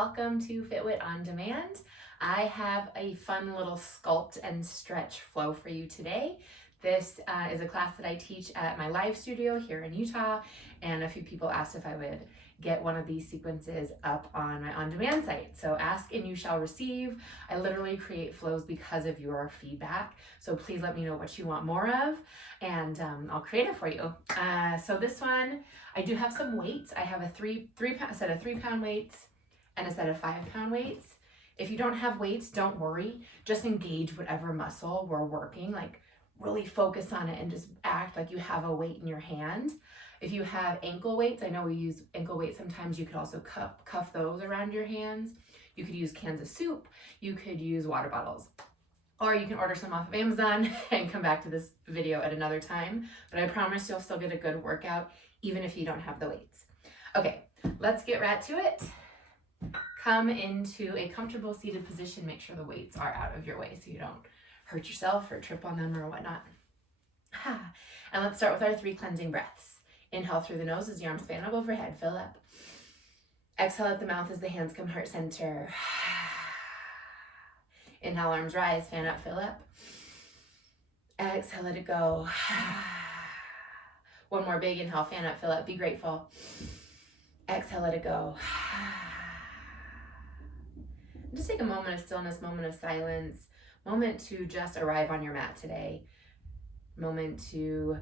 welcome to FitWit On Demand. I have a fun little sculpt and stretch flow for you today. This is a class that I teach at my live studio here in Utah, and a few people asked if I would get one of these sequences up on my on-demand site. So ask and you shall receive. I literally create flows because of your feedback. So please let me know what you want more of, and I'll create it for you. So this one, I do have some weights. I have a set of 3 pound weights and a set of 5 pound weights. If you don't have weights, don't worry. Just engage whatever muscle we're working, like really focus on it and just act like you have a weight in your hand. If you have ankle weights, I know we use ankle weights sometimes, you could also cuff those around your hands. You could use cans of soup, you could use water bottles, or you can order some off of Amazon and come back to this video at another time. But I promise you'll still get a good workout even if you don't have the weights. Okay, let's get right to it. Come into a comfortable seated position. Make sure the weights are out of your way so you don't hurt yourself or trip on them or whatnot. And let's start with our 3 cleansing breaths. Inhale through the nose as your arms fan up overhead, fill up. Exhale at the mouth as the hands come heart center. Inhale, arms rise, fan up, fill up. Exhale, let it go. One more big inhale, fan up, fill up, be grateful. Exhale, let it go. Just take a moment of stillness, moment of silence, moment to just arrive on your mat today. Moment to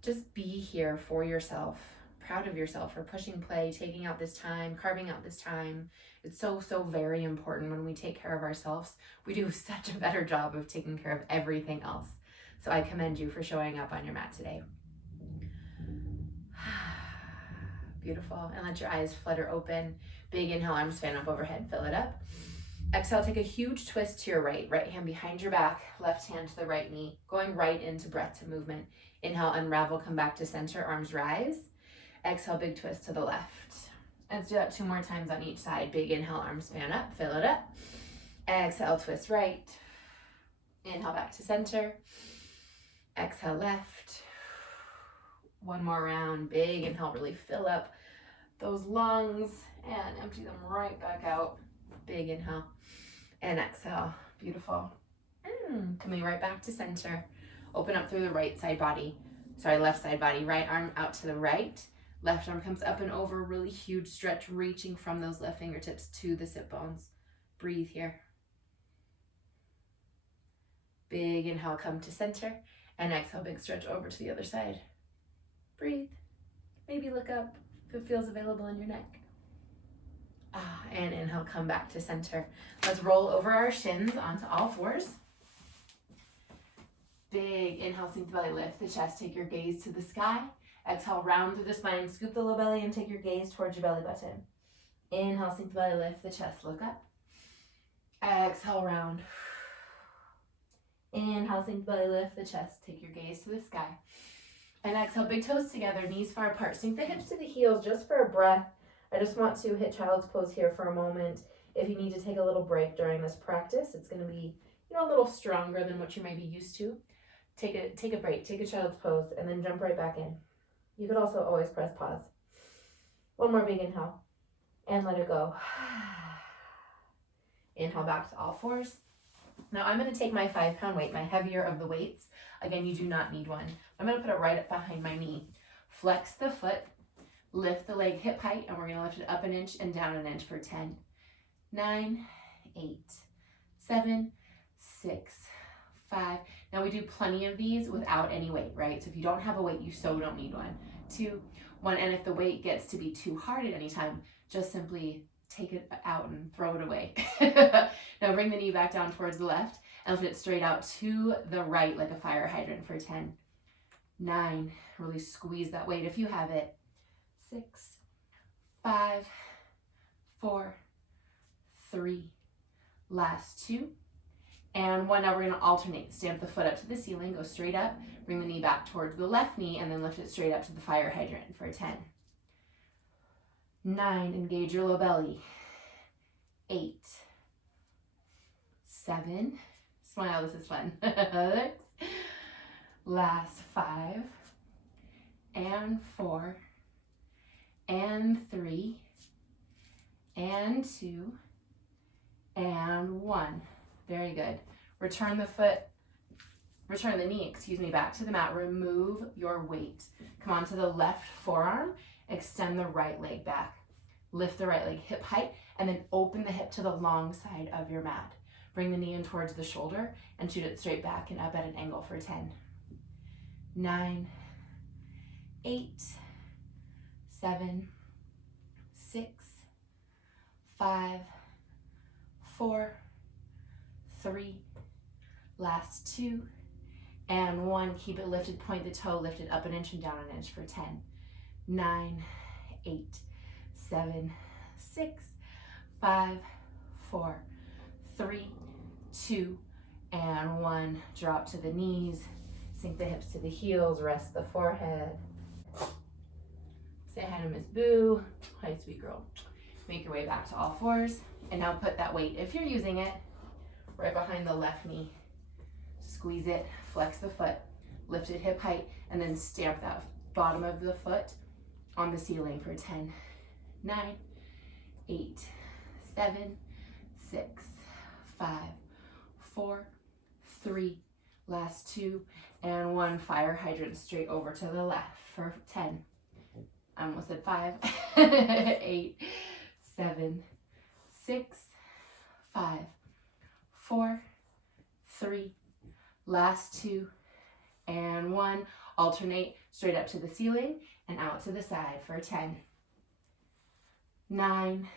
just be here for yourself, proud of yourself for pushing play, taking out this time, carving out this time. It's so very important when we take care of ourselves. We do such a better job of taking care of everything else. So I commend you for showing up on your mat today. Beautiful. And let your eyes flutter open. Big inhale, arms fan up overhead, fill it up. Exhale, take a huge twist to your right. Right hand behind your back, left hand to the right knee, going right into breath to movement. Inhale, unravel, come back to center, arms rise. Exhale, big twist to the left. Let's do that 2 more times on each side. Big inhale, arms fan up, fill it up. Exhale, twist right. Inhale, back to center. Exhale, left. 1 more round. Big inhale, really fill up those lungs and empty them right back out. Big inhale and exhale. Beautiful. Coming right back to center. Open up through the left side body. Right arm out to the right. Left arm comes up and over. Really huge stretch, reaching from those left fingertips to the sit bones. Breathe here. Big inhale, come to center. And exhale, big stretch over to the other side. Breathe. Maybe look up if it feels available in your neck. And inhale, come back to center. Let's roll over our shins onto all fours. Big inhale, sink the belly, lift the chest, take your gaze to the sky. Exhale, round through the spine, scoop the low belly and take your gaze towards your belly button. Inhale, sink the belly, lift the chest, look up. Exhale, round. Inhale, sink the belly, lift the chest, take your gaze to the sky. And exhale, big toes together, knees far apart. Sink the hips to the heels just for a breath. I just want to hit child's pose here for a moment. If you need to take a little break during this practice, it's going to be, a little stronger than what you may be used to. Take a break, take a child's pose, and then jump right back in. You could also always press pause. 1 more big inhale, and let it go. Inhale back to all fours. Now I'm going to take my 5 pound weight, my heavier of the weights. Again, you do not need one. I'm going to put it right up behind my knee. Flex the foot. Lift the leg hip height, and we're going to lift it up an inch and down an inch for 10, 9, 8, 7, 6, 5. Now we do plenty of these without any weight, right? So if you don't have a weight, you so don't need one. 2, 1, and if the weight gets to be too hard at any time, just simply take it out and throw it away. Now bring the knee back down towards the left and lift it straight out to the right like a fire hydrant for 10, 9, really squeeze that weight if you have it. 6, 5, 4, 3, last 2, and 1. Now we're going to alternate. Stamp the foot up to the ceiling, go straight up, bring the knee back towards the left knee, and then lift it straight up to the fire hydrant for 10, 9, engage your low belly, 8, 7, smile, this is fun, 6, last 5, and 4, and 3, and 2, and 1. Very good. Return the knee, back to the mat. Remove your weight. Come onto the left forearm, extend the right leg back. Lift the right leg hip height, and then open the hip to the long side of your mat. Bring the knee in towards the shoulder and shoot it straight back and up at an angle for 10, 9, 8, 7, 6, 5, 4, 3, last 2, and 1. Keep it lifted, point the toe, lift it up an inch and down an inch for 10, 9, 8, 7, 6, 5, 4, 3, 2, and 1. Drop to the knees, sink the hips to the heels, rest the forehead. Say hi to Miss Boo. Hi, sweet girl. Make your way back to all fours, and now put that weight, if you're using it, right behind the left knee. Squeeze it, flex the foot, lift it hip height, and then stamp that bottom of the foot on the ceiling for 10, 9, 8, 7, 6, 5, 4, 3, last 2, and 1. Fire hydrant straight over to the left for 10. I almost said 5, 8, 7, 6, 5, 4, 3, last 2, and 1. Alternate straight up to the ceiling and out to the side for 10, 9,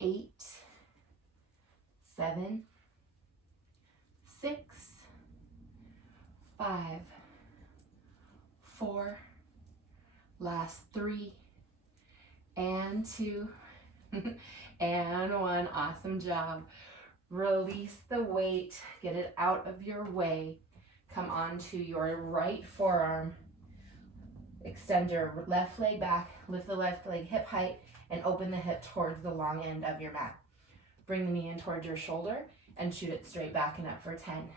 8, 7, 6, 5, 4, last 3, and 2, and 1. Awesome job. Release the weight, get it out of your way. Come onto your right forearm. Extend your left leg back, lift the left leg hip height, and open the hip towards the long end of your mat. Bring the knee in towards your shoulder and shoot it straight back and up for 10,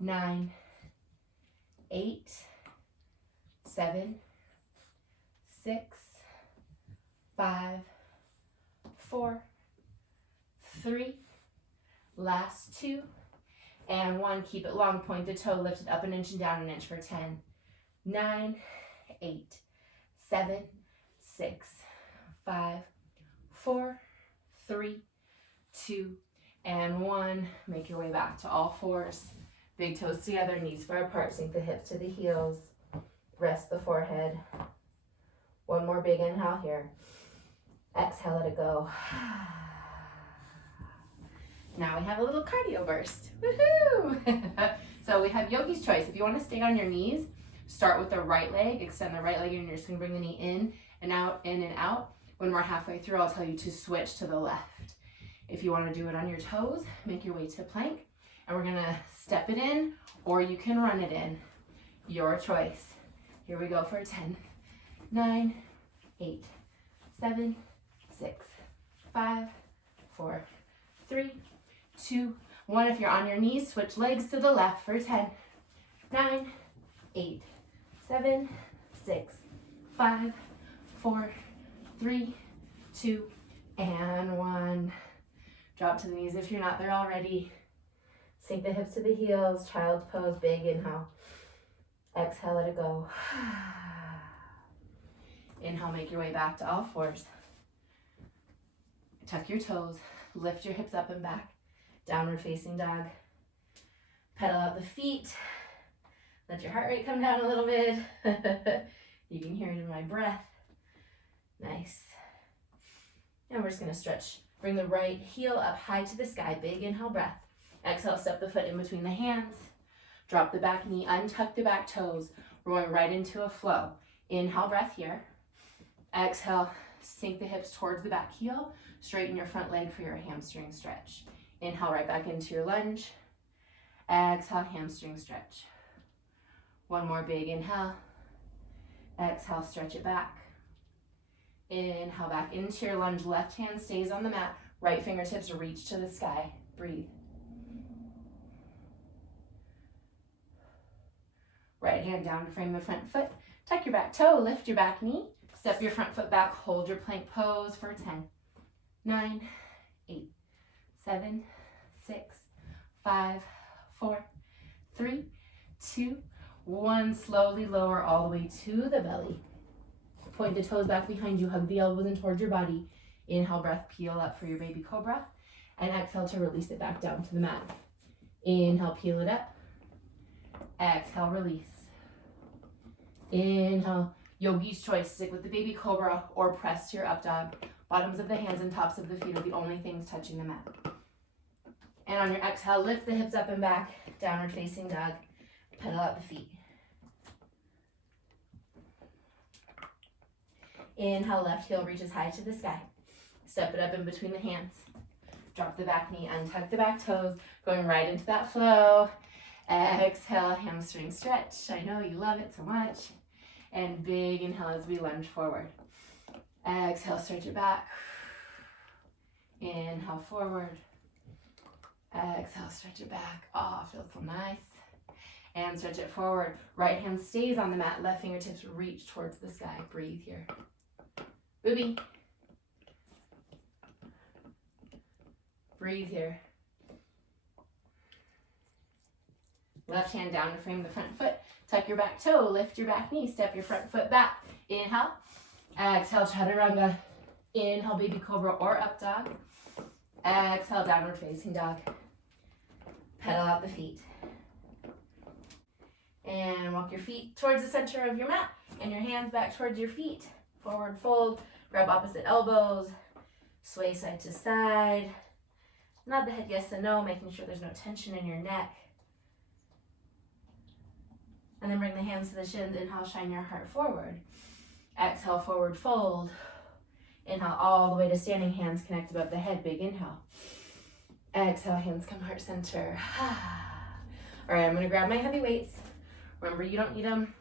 9, 8, 7, 6, 5, 4, 3, last 2, and 1. Keep it long, point the toe, lift it up an inch and down an inch for 10, 9, 8, 7, 6, 5, 4, 3, 2, and 1. Make your way back to all fours. Big toes together, knees far apart, sink the hips to the heels. Rest the forehead. One more big inhale here. Exhale, let it go. Now we have a little cardio burst. Woohoo! So we have yogi's choice. If you want to stay on your knees, start with the right leg, extend the right leg, and you're just going to bring the knee in and out, in and out. When we're halfway through, I'll tell you to switch to the left. If you want to do it on your toes, make your way to plank, and we're going to step it in, or you can run it in. Your choice. Here we go for 10, 9, 8, 7, 6, 5, 4, 3, 2, 1. If you're on your knees, switch legs to the left for 10, 9, 8, 7, 6, 5, 4, 3, 2, and 1. Drop to the knees if you're not there already. Sink the hips to the heels, child's pose, big inhale. Exhale, let it go. Inhale, make your way back to all fours. Tuck your toes, lift your hips up and back. Downward facing dog. Pedal out the feet. Let your heart rate come down a little bit. You can hear it in my breath. Nice. And we're just going to stretch. Bring the right heel up high to the sky. Big inhale, breath. Exhale, step the foot in between the hands. Drop the back knee, untuck the back toes. We're going right into a flow. Inhale, breath here. Exhale, sink the hips towards the back heel. Straighten your front leg for your hamstring stretch. Inhale, right back into your lunge. Exhale, hamstring stretch. One more big inhale. Exhale, stretch it back. Inhale, back into your lunge. Left hand stays on the mat. Right fingertips reach to the sky. Breathe. Right hand down to frame the front foot. Tuck your back toe, lift your back knee. Step your front foot back, hold your plank pose for 10, 9, 8, 7, 6, 5, 4, 3, 2, 1. Slowly lower all the way to the belly. Point the toes back behind you, hug the elbows in towards your body. Inhale, breath, peel up for your baby cobra. And exhale to release it back down to the mat. Inhale, peel it up. Exhale, release. Inhale, yogi's choice. Stick with the baby cobra or press to your up dog. Bottoms of the hands and tops of the feet are the only things touching the mat. And on your exhale, lift the hips up and back. Downward facing dog. Pedal out the feet. Inhale, left heel reaches high to the sky. Step it up in between the hands. Drop the back knee, untuck the back toes, going right into that flow. Exhale, hamstring stretch. I know you love it so much. And big inhale as we lunge forward. Exhale, stretch it back. Inhale, forward. Exhale, stretch it back. Oh, feels so nice. And stretch it forward. Right hand stays on the mat. Left fingertips reach towards the sky. Breathe here. Booby. Breathe here. Left hand down to frame the front foot. Tuck your back toe. Lift your back knee. Step your front foot back. Inhale. Exhale, chaturanga. Inhale, baby cobra or up dog. Exhale, downward facing dog. Pedal out the feet. And walk your feet towards the center of your mat and your hands back towards your feet. Forward fold, grab opposite elbows, sway side to side. Nod the head yes and no, making sure there's no tension in your neck. And then bring the hands to the shins. Inhale, shine your heart forward. Exhale, forward fold. Inhale, all the way to standing, hands connect above the head, big inhale. Exhale, hands come heart center. All right, I'm gonna grab my heavy weights. Remember, you don't need them.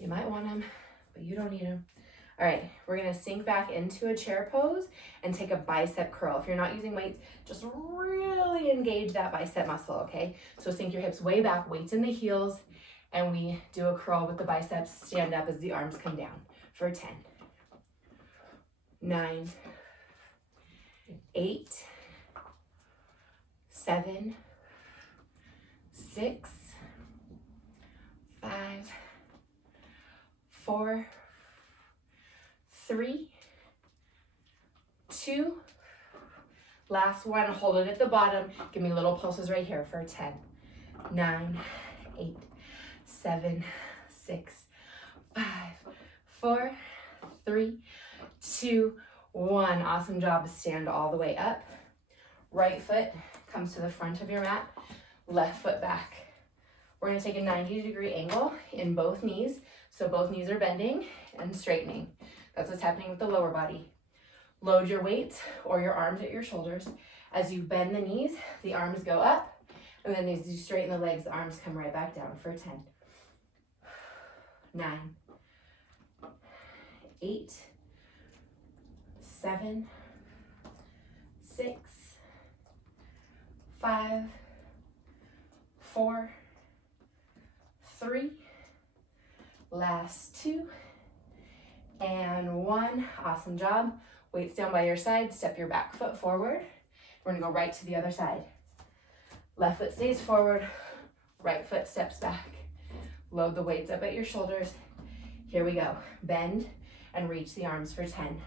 You might want them, but you don't need them. All right, we're gonna sink back into a chair pose and take a bicep curl. If you're not using weights, just really engage that bicep muscle, okay? So sink your hips way back, weights in the heels, and we do a curl with the biceps. Stand up as the arms come down for 10, 9, 8, 7, 6, 5, 4, 3, 2, last one. Hold it at the bottom. Give me little pulses right here for 10, 9, 8, 7, 6, 5, 4, 3, 2, 1. Awesome job. Stand all the way up. Right foot comes to the front of your mat. Left foot back. We're going to take a 90-degree angle in both knees. So both knees are bending and straightening. That's what's happening with the lower body. Load your weights or your arms at your shoulders. As you bend the knees, the arms go up. And then as you straighten the legs, the arms come right back down for 10, 9, 8, 7, 6, 5, 4, 3, last 2, and 1. Awesome job. Weights down by your side. Step your back foot forward. We're gonna go right to the other side. Left foot stays forward. Right foot steps back. Load the weights up at your shoulders. Here we go. Bend and reach the arms for 10,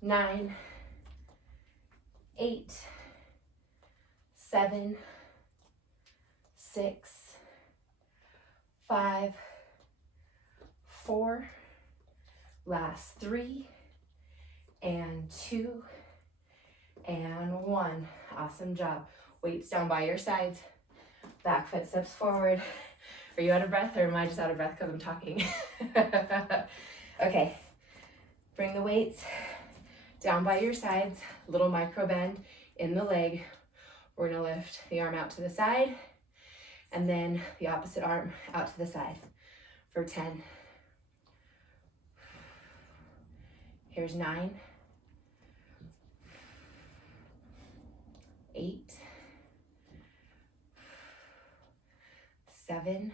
9, 8, 7, 6, 5, 4, last 3, and 2, and 1. Awesome job. Weights down by your sides. Back foot steps forward. Are you out of breath, or am I just out of breath because I'm talking? Okay, bring the weights down by your sides. Little micro bend in the leg. We're gonna lift the arm out to the side, and then the opposite arm out to the side for 10. Here's 9, 8, 7,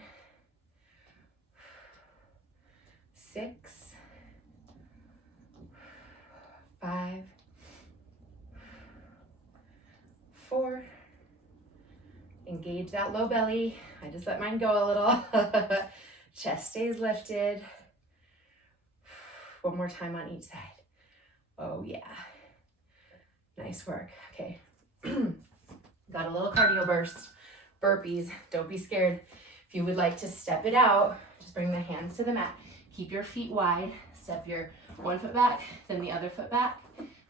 6, 5, 4. Engage that low belly. I just let mine go a little. Chest stays lifted. One more time on each side. Oh yeah. Nice work. Okay. Got a little cardio burst. Burpees. Don't be scared. If you would like to step it out, just bring the hands to the mat. Keep your feet wide. Step your one foot back, then the other foot back,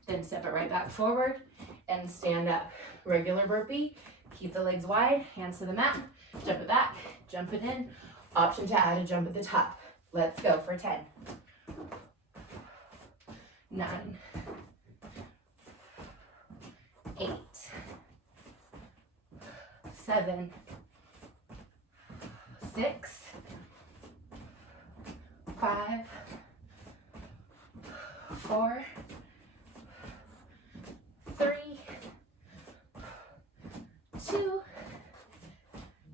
then step it right back forward and stand up. Regular burpee. Keep the legs wide, hands to the mat, jump it back, jump it in. Option to add a jump at the top. Let's go for 10. 9, 8, 7, 6, 5, 4, 3, 2,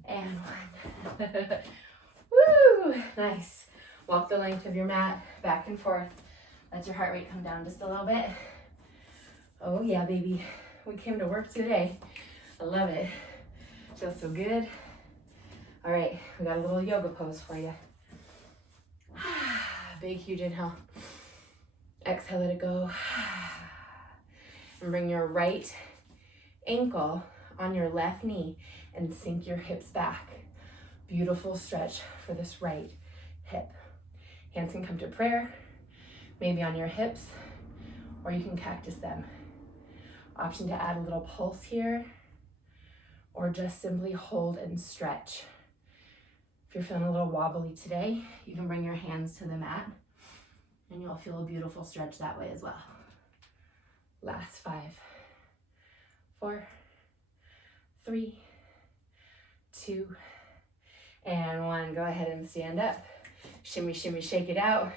and 1. Woo! Nice. Walk the length of your mat back and forth. Let your heart rate come down just a little bit. Oh yeah, baby. We came to work today. I love it. Feels so good. All right, we got a little yoga pose for you. Big, huge inhale. Exhale, let it go. And bring your right ankle on your left knee and sink your hips back. Beautiful stretch for this right hip. Hands can come to prayer, maybe on your hips, or you can cactus them. Option to add a little pulse here, or just simply hold and stretch. If you're feeling a little wobbly today, you can bring your hands to the mat and you'll feel a beautiful stretch that way as well. Last 5, 4, 3, 2, and 1. Go ahead and stand up. Shimmy, shimmy, shake it out.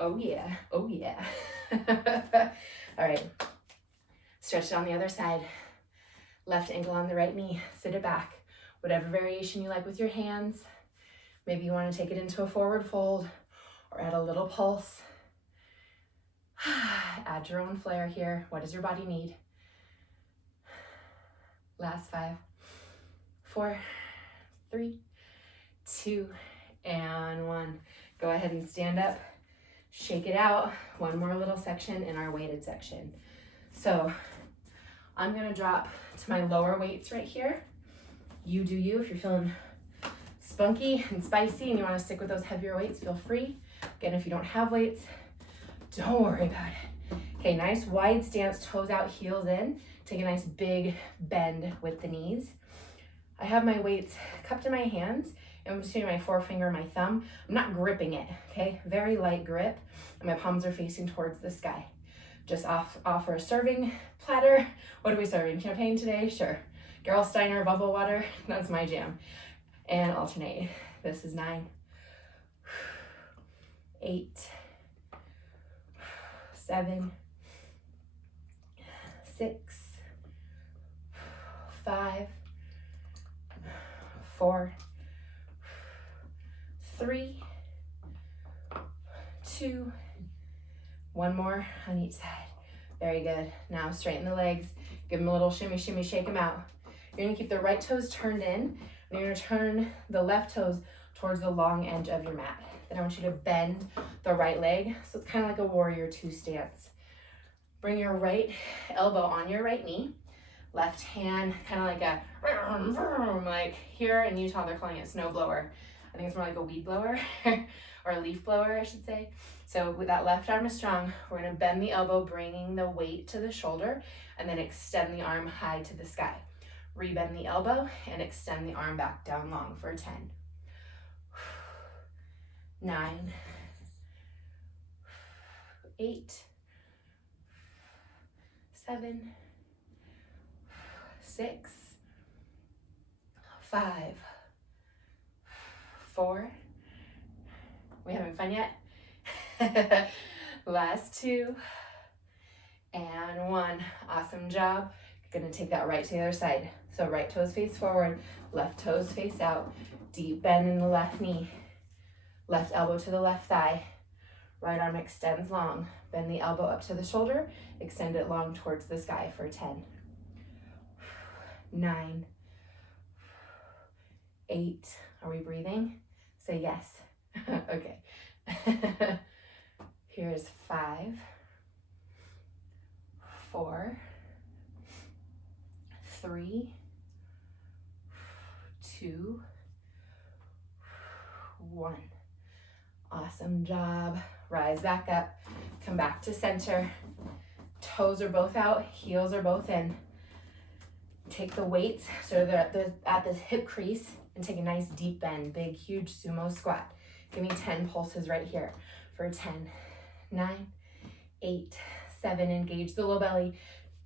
Oh yeah, oh yeah. All right, stretch it on the other side. Left ankle on the right knee, sit it back. Whatever variation you like with your hands. Maybe you want to take it into a forward fold or add a little pulse. Add your own flair here. What does your body need? Last 5, 4, 3, 2, and 1. Go ahead and stand up. Shake it out. One more little section in our weighted section. So I'm going to drop to my lower weights right here. You do you. If you're feeling spunky and spicy and you want to stick with those heavier weights, feel free. Again, if you don't have weights, don't worry about it. Okay, nice wide stance, toes out, heels in. Take a nice big bend with the knees. I have my weights cupped in my hands, and I'm just doing my forefinger and my thumb. I'm not gripping it, okay? Very light grip, and my palms are facing towards the sky. Just offer a serving platter. What are we serving? Champagne today? Sure. Gerolsteiner bubble water, that's my jam. And alternate. This is 9, 8, 7, 6, 5, 4, 3, 2, one more on each side. Very good. Now straighten the legs. Give them a little shimmy, shimmy, shake them out. You're gonna keep the right toes turned in, and you're gonna turn the left toes towards the long edge of your mat. Then I want you to bend the right leg, so it's kind of like a warrior 2 stance. Bring your right elbow on your right knee, left hand kind of like a, like here in Utah they're calling it snow blower. I think it's more like a weed blower or a leaf blower, I should say. So with that left arm is strong, we're gonna bend the elbow, bringing the weight to the shoulder, and then extend the arm high to the sky. Rebend the elbow and extend the arm back down long for 10. 9, 8, 7, 6, 5, 4. We having fun yet? Last 2 and 1. Awesome job. You're gonna take that right to the other side. So right toes face forward, left toes face out. Deep bend in the left knee. Left elbow to the left thigh. Right arm extends long. Bend the elbow up to the shoulder. Extend it long towards the sky for 10, 9, 8. Are we breathing? Say yes. Okay. Here's 5, 4, 3, 2, 1. Awesome job. Rise back up. Come back to center. Toes are both out. Heels are both in. Take the weights so they're at the hip crease and take a nice deep bend. Big, huge sumo squat. Give me 10 pulses right here for 10, 9, 8, 7. Engage the low belly.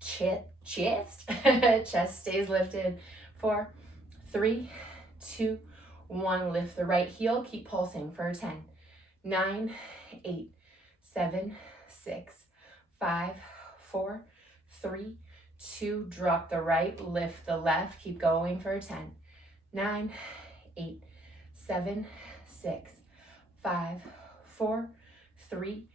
Chest. Chest stays lifted. 4, 3, 2, 1. Lift the right heel. Keep pulsing for 10, 9, 8, 7, 6, 5, 4, 3, 2. Drop the right, lift the left. Keep going for 10, 9, 8, 7, 6, 5, 4, 3,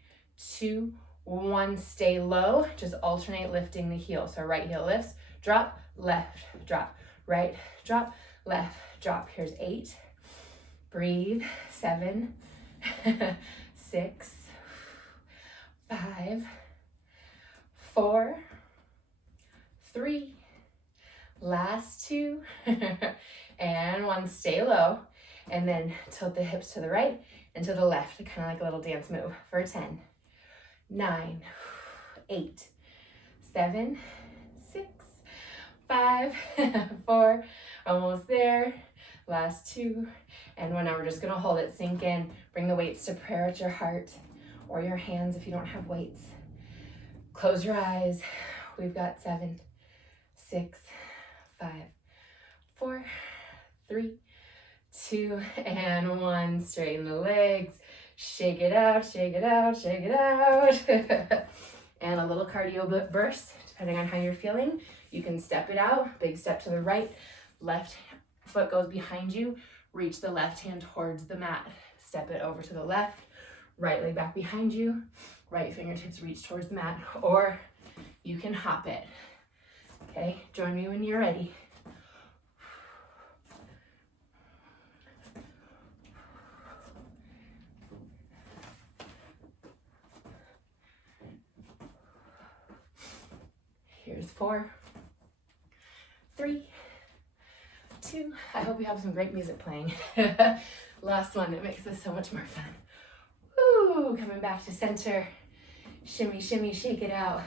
2, 1. Stay low. Just alternate lifting the heel. So right heel lifts, drop, left, drop, right, drop, left, drop. Here's 8. Breathe. 7, 6, 5, 4, 3. Last 2. And 1. Stay low. And then tilt the hips to the right and to the left, kind of like a little dance move for 10, 9, 8, 7, 6, 5, 4. Almost there. Last 2. And 1. Now we're just going to hold it, sink in. Bring the weights to prayer at your heart or your hands if you don't have weights. Close your eyes. We've got 7, 6, 5, 4, 3, 2, and 1. Straighten the legs. Shake it out, shake it out, shake it out. And a little cardio burst, depending on how you're feeling. You can step it out. Big step to the right. Left foot goes behind you. Reach the left hand towards the mat. Step it over to the left. Right leg back behind you. Right fingertips reach towards the mat. Or you can hop it. Okay, join me when you're ready. Here's 4, 3, 2. I hope you have some great music playing. Last one. It makes this so much more fun. Woo! Coming back to center. Shimmy, shimmy, shake it out.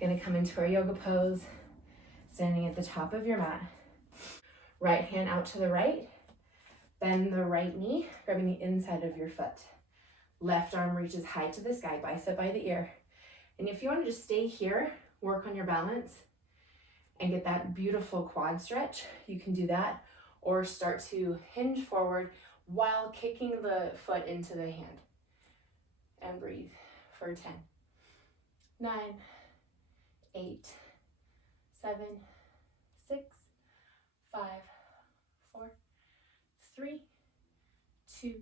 Gonna come into our yoga pose. Standing at the top of your mat. Right hand out to the right. Bend the right knee, grabbing the inside of your foot. Left arm reaches high to the sky, bicep by the ear. And if you want to just stay here, work on your balance, and get that beautiful quad stretch, you can do that. Or start to hinge forward while kicking the foot into the hand. And breathe for 10, 9, 8, 7, 6, 5, 4, 3, 2,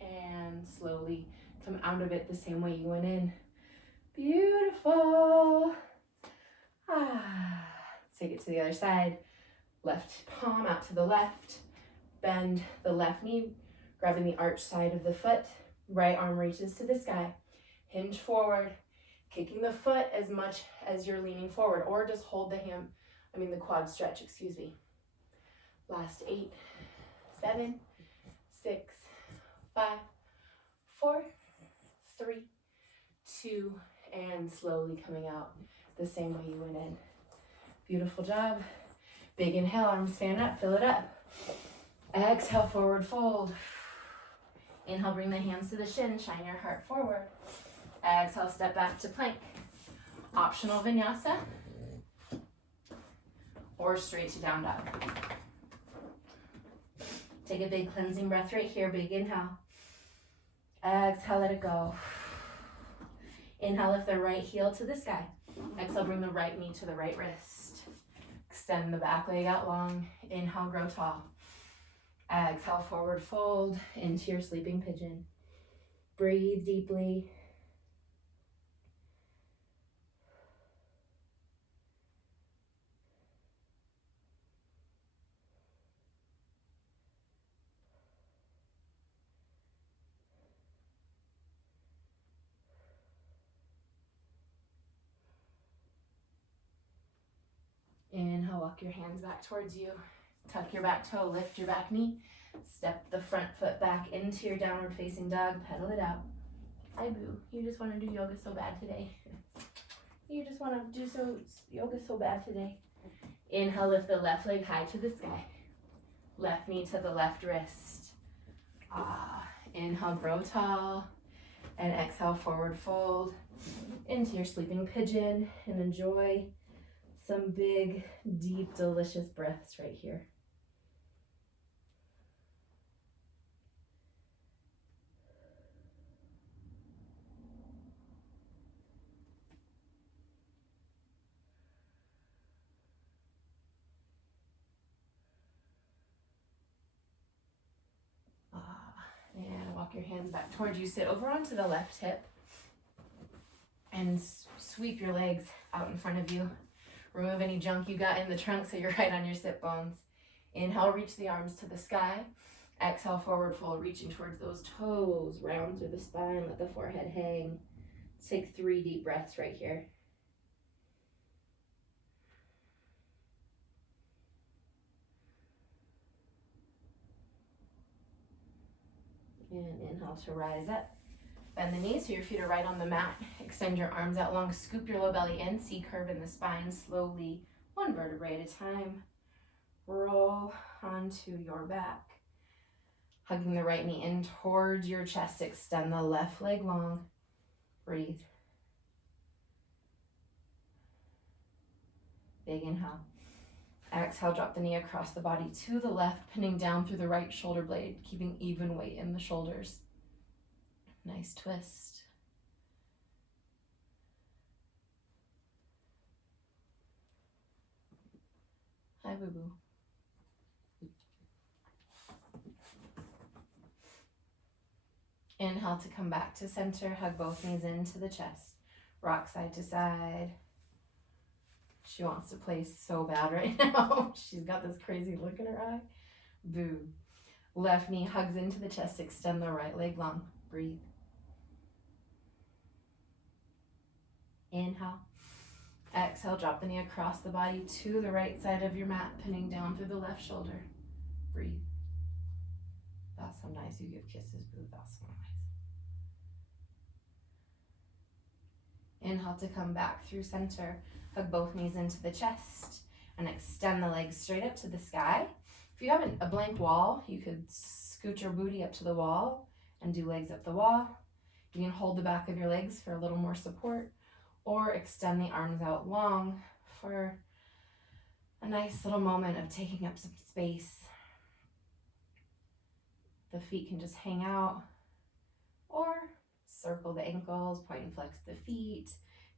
and slowly come out of it the same way you went in. Beautiful. Take it to the other side. Left palm out to the left. Bend the left knee, grabbing the arch side of the foot. Right arm reaches to the sky. Hinge forward, kicking the foot as much as you're leaning forward, or just hold the quad stretch, excuse me. Last 8, 7, 6, 5, 4, 3, 2, and slowly coming out the same way you went in. Beautiful job. Big inhale, arms fan up, fill it up. Exhale, forward fold. Inhale, bring the hands to the shin, shine your heart forward. Exhale, step back to plank. Optional vinyasa or straight to down dog. Take a big cleansing breath right here. Big inhale. Exhale, let it go. Inhale, lift the right heel to the sky. Exhale, bring the right knee to the right wrist. Extend the back leg out long. Inhale, grow tall. Exhale, forward fold into your sleeping pigeon. Breathe deeply. Inhale, walk your hands back towards you. Tuck your back toe, lift your back knee. Step the front foot back into your downward facing dog. Pedal it out. Hi, boo. You just want to do yoga so bad today. You just want to do yoga so bad today. Inhale, lift the left leg high to the sky. Left knee to the left wrist. Inhale, grow tall. And exhale, forward fold into your sleeping pigeon. And enjoy some big, deep, delicious breaths right here. And walk your hands back towards you. Sit over onto the left hip and sweep your legs out in front of you. Remove any junk you got in the trunk so you're right on your sit bones. Inhale, reach the arms to the sky. Exhale, forward fold, reaching towards those toes. Round through the spine, let the forehead hang. Take 3 deep breaths right here. And inhale to rise up. Bend the knees so your feet are right on the mat. Extend your arms out long. Scoop your low belly in. C curve in the spine. Slowly, 1 vertebrae at a time. Roll onto your back. Hugging the right knee in towards your chest. Extend the left leg long. Breathe. Big inhale. Exhale, drop the knee across the body to the left, pinning down through the right shoulder blade, keeping even weight in the shoulders. Nice twist. Hi, boo-boo. Inhale to come back to center. Hug both knees into the chest. Rock side to side. She wants to play so bad right now. She's got this crazy look in her eye. Boo. Left knee hugs into the chest. Extend the right leg long. Breathe. Inhale. Exhale, drop the knee across the body to the right side of your mat, pinning down through the left shoulder. Breathe. That's so nice. You give kisses, boo. That's so nice. Inhale to come back through center. Hug both knees into the chest and extend the legs straight up to the sky. If you have a blank wall, you could scoot your booty up to the wall and do legs up the wall. You can hold the back of your legs for a little more support, or extend the arms out long for a nice little moment of taking up some space. The feet can just hang out, or circle the ankles, point and flex the feet.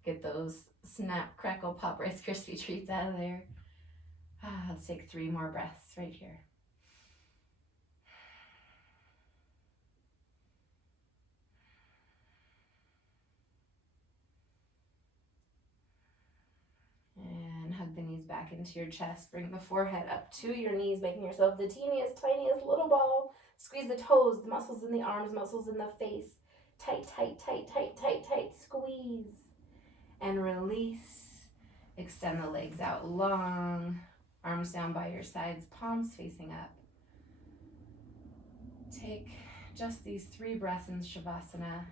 Get those snap, crackle, pop, Rice Krispie treats out of there. Let's take 3 more breaths right here. And hug the knees back into your chest. Bring the forehead up to your knees, making yourself the teeniest, tiniest little ball. Squeeze the toes, the muscles in the arms, muscles in the face. Tight, tight, tight, tight, tight, tight. Squeeze. And release. Extend the legs out long. Arms down by your sides, palms facing up. Take just these 3 breaths in Shavasana.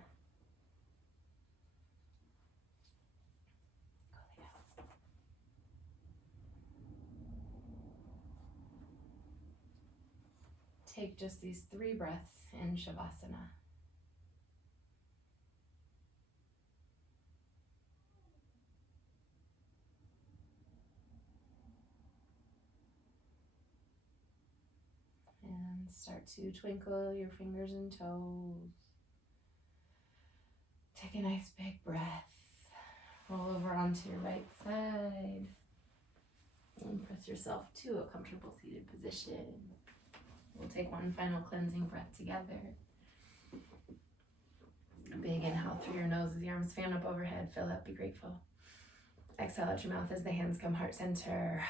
Take just these 3 breaths in Shavasana. And start to twinkle your fingers and toes. Take a nice big breath. Roll over onto your right side. And press yourself to a comfortable seated position. We'll take one final cleansing breath together. Big inhale through your nose as the arms fan up overhead. Fill up, be grateful. Exhale out your mouth as the hands come heart center.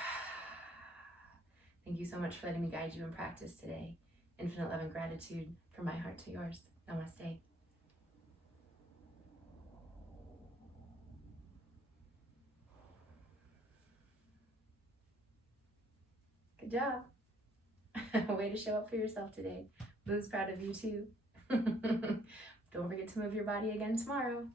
Thank you so much for letting me guide you in practice today. Infinite love and gratitude from my heart to yours. Namaste. Good job. Way to show up for yourself today. Boo's proud of you too. Don't forget to move your body again tomorrow.